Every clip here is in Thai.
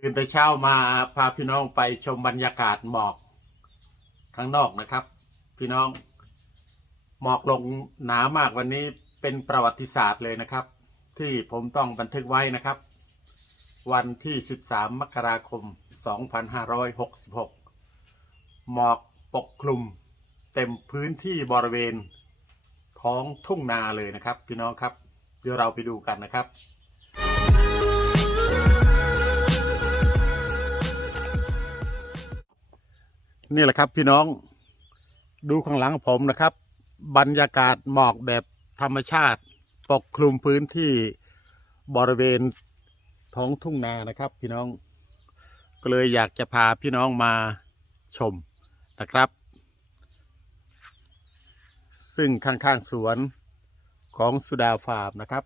ตื่นแต่เช้ามาพาพี่น้องไปชมบรรยากาศหมอกข้างนอกนะครับ พี่น้องหมอกลงหนามากวันนี้เป็นประวัติศาสตร์เลยนะครับ ที่ผมต้องบันทึกไว้นะครับ วันที่ 13 มกราคม 2566 หมอกปกคลุมเต็มพื้นที่บริเวณท้องทุ่งนาเลยนะครับ พี่น้องครับ เดี๋ยวเราไปดูกันนะครับ นี่แหละครับพี่น้องดูข้างหลังผมนะครับ บรรยากาศหมอกแบบธรรมชาติ ปกคลุมพื้นที่บริเวณท้องทุ่งนานะครับ พี่น้องก็เลยอยากจะพาพี่น้องมาชมนะครับ ซึ่งข้างๆสวนของสุดาฟาร์มนะครับ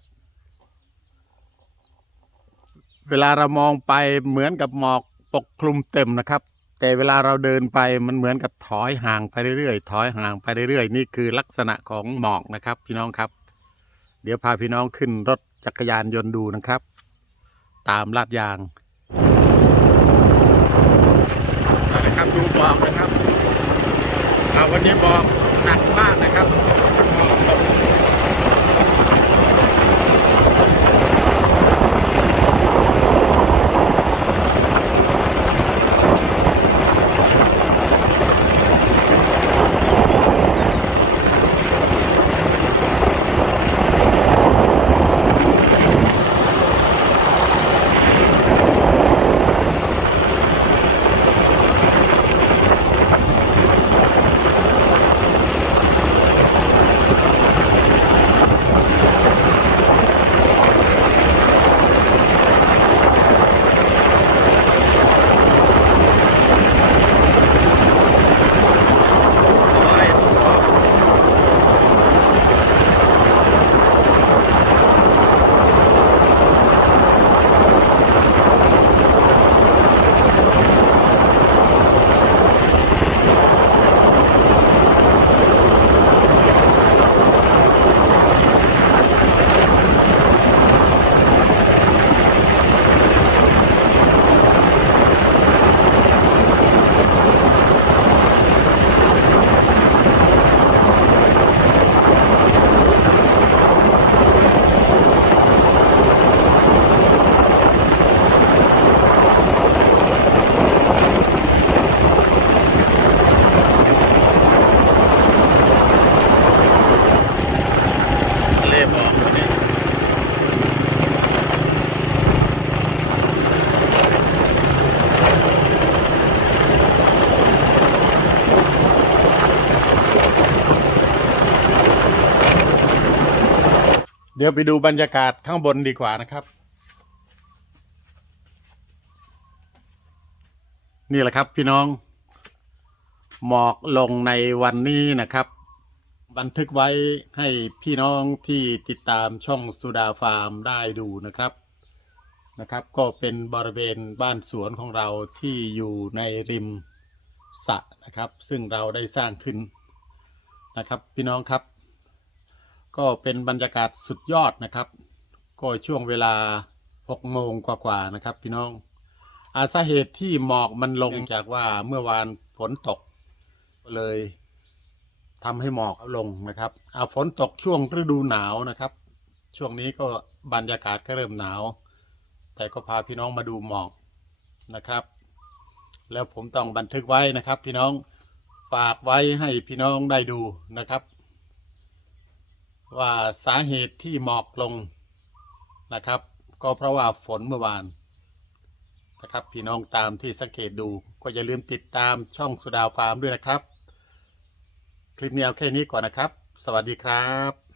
เวลาเรามองไปเหมือนกับหมอกปกคลุมเต็มนะครับ แต่เวลาเราเดินไปมันเหมือนกับถอยห่างไปเรื่อยๆถอยห่างไปเรื่อยๆ นี่คือลักษณะของหมอกนะครับ พี่น้องครับ เดี๋ยวพาพี่น้องขึ้นรถจักรยานยนต์ดูนะครับ ตามลาดยางนะครับดูหมอกนะครับวันนี้หมอกหนักมากนะครับหมอกตก เดี๋ยวไปดูบรรยากาศข้างบนดีกว่านะครับ นี่แหละครับพี่น้อง หมอกลงในวันนี้นะครับ บันทึกไว้ให้พี่น้องที่ติดตามช่องสุดาฟาร์มได้ดูนะครับนะครับ ก็เป็นบริเวณบ้านสวนของเราที่อยู่ในริมสระนะครับ ซึ่งเราได้สร้างขึ้นนะครับ พี่น้องครับ ก็เป็นบรรยากาศสุดยอดนะครับ ก็ช่วงเวลา6โมงกว่าๆนะครับ พี่น้องอาสาเหตุที่หมอกมันลงจากว่าเมื่อวานฝนตกเลยทำให้หมอกลงนะครับอาฝนตกช่วงฤดูหนาวนะครับ ช่วงนี้ก็บรรยากาศก็เริ่มหนาว แต่ก็พาพี่น้องมาดูหมอกนะครับ แล้วผมต้องบันทึกไว้นะครับ พี่น้องฝากไว้ให้พี่น้องได้ดูนะครับ ว่าสาเหตุที่หมอกลงนะครับ ก็เพราะว่าฝนเมื่อวานนะครับพี่น้องตามที่สังเกตดู ก็อย่าลืมติดตามช่องสุดาวฟาร์มด้วยนะครับ คลิปนี้เอาแค่นี้ก่อนนะครับ สวัสดีครับ